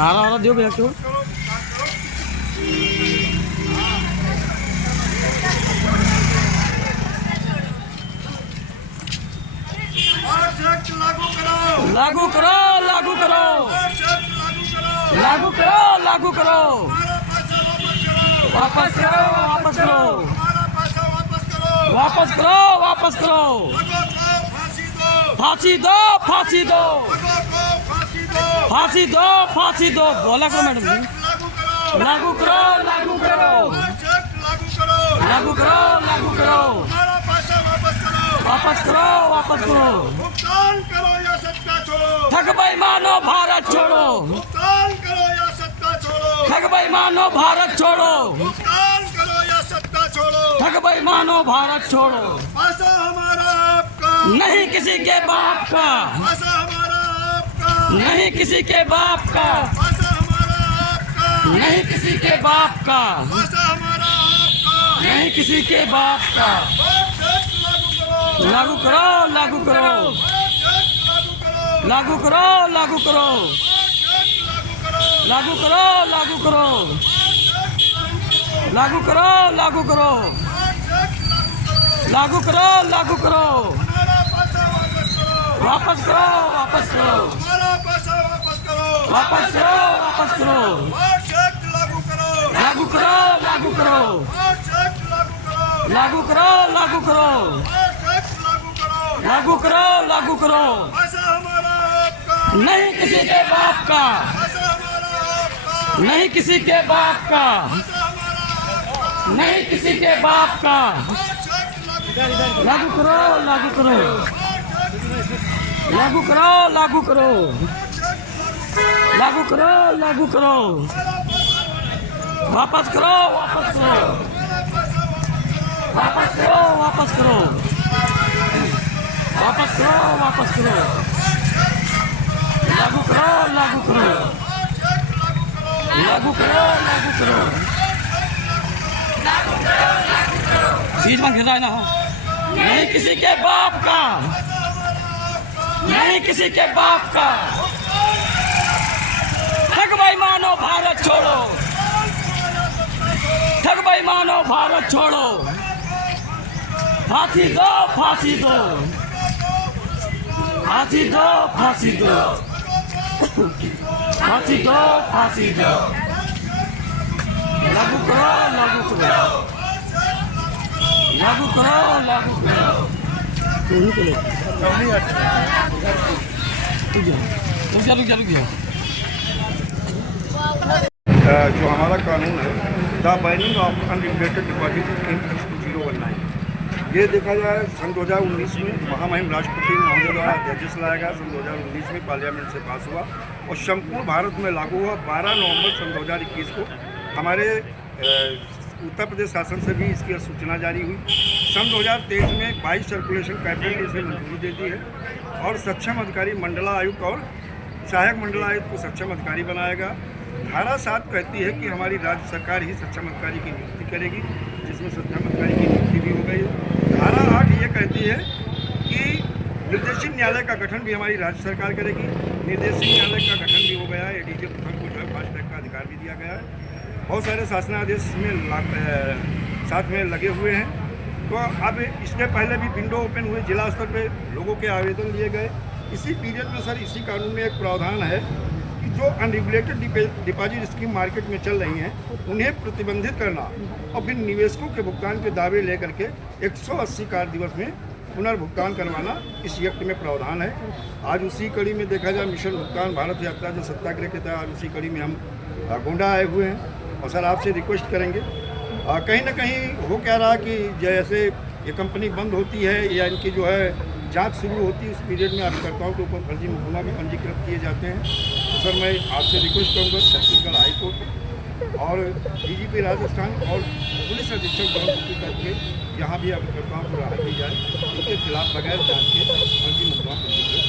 नारा वारा दियो भैया क्यों लागू करो लागू करो लागू करो लागू करो वापस करो वापस करो वापस करो वापस करो फांसी दो फांसी दो फांसी दो फांसी दो बोला करो मैडम जी लागू करो लागू करो लागू करो लागू करो वापस करो वापस करो भुगतान करो या सत्ता छोड़ो ठग बेईमानो भारत छोड़ो भुगतान करो या सत्ता छोड़ो ठग बेईमानो भारत छोड़ो भुगतान करो या सत्ता छोड़ो ठग बेईमानो भारत छोड़ो पैसा हमारा आपका नहीं किसी के बाप का पैसा हमारा आपका नहीं किसी के बाप का पैसा हमारा आपका नहीं किसी के बाप का पैसा हमारा आपका नहीं किसी के बाप का लागू करो लागू करो लागू करो लागू करो लागू करो लागू करो लागू करो लागू करो लागू करो लागू करो वापस करो वापस करो वापस करो वापस करो लागू करो लागू करो लागू करो लागू करो लागू करो लागू करो नहीं किसी के बाप का नहीं किसी के बाप का नहीं किसी के बाप का लागू करो लागू करो लागू करो लागू करो लागू करो लागू करो वापस करो वापस करो वापस करो वापस करो वापस करो वापस करो लागू करो लागू करो लागू करो लागू करो बीच में घिरा है ना नहीं किसी के बाप का नहीं किसी के बाप का ठग बेईमानो भारत छोड़ो ठग बेईमानो भारत छोड़ो फांसी दो फांसी दो फांसी दो फांसी दो फांसी दो फांसी दो लागू करो लागू करो लागू करो लागू करो रुक जा जो हमारा कानून है the binding of unregulated deposit scheme 6019 ये देखा जाए सन 2019 में महामहिम राष्ट्रपति महोदय द्वारा अध्यादेश लाया गया। सन 2019 में पार्लियामेंट से पास हुआ और संपूर्ण भारत में लागू हुआ। 12 नवंबर सन 2021 को हमारे उत्तर प्रदेश शासन से भी इसकी सूचना जारी हुई। सन 2023 में 22 सर्कुलेशन कैबिनेट ने इसे मंजूरी दे दी है और सक्षम अधिकारी मंडलायुक्त और सहायक मंडलायुक्त को सक्षम अधिकारी बनाया गया। धारा 7 कहती है कि हमारी राज्य सरकार ही सक्षम अधिकारी की नियुक्ति करेगी, जिसमें सक्षम अधिकारी की नियुक्ति भी हो गई है। धारा 8 ये कहती है कि निर्देशित न्यायालय का गठन भी हमारी राज्य सरकार करेगी। निर्देशित न्यायालय का गठन भी हो गया है। एडीजे प्रथम को जो है फास्ट ट्रैक का अधिकार भी दिया गया है। बहुत सारे शासनादेश में साथ में लगे हुए हैं। तो अब इसके पहले भी विंडो ओपन हुए, जिला स्तर पे लोगों के आवेदन लिए गए। इसी पीरियड में सर इसी कानून में एक प्रावधान है कि जो अनरेगुलेटेड डिपॉजिट स्कीम मार्केट में चल रही हैं उन्हें प्रतिबंधित करना और फिर निवेशकों के भुगतान के दावे लेकर के 180 कार्य दिवस में पुनर्भुगतान करवाना इस एक्ट में प्रावधान है। आज उसी कड़ी में देखा जाए मिशन भुगतान भारत यात्रा जो सत्याग्रह के तहत आज उसी कड़ी में हम गोंडा आए हुए हैं और सर आपसे रिक्वेस्ट करेंगे कहीं ना कहीं हो क्या रहा कि जैसे ये कंपनी बंद होती है या इनकी जो है जांच शुरू होती है उस पीरियड में अभिकर्ताओं के ऊपर फर्जी मुकदमा भी पंजीकृत किए जाते हैं। तो सर मैं आपसे रिक्वेस्ट करूँगा छत्तीसगढ़ हाईकोर्ट और डीजीपी राजस्थान और पुलिस अधीक्षक जौनपुर करके यहाँ भी अभिकर्ताओं को राहत दी जाए, उनके खिलाफ बगैर जांच के फर्जी मुकदमा पंजीकृत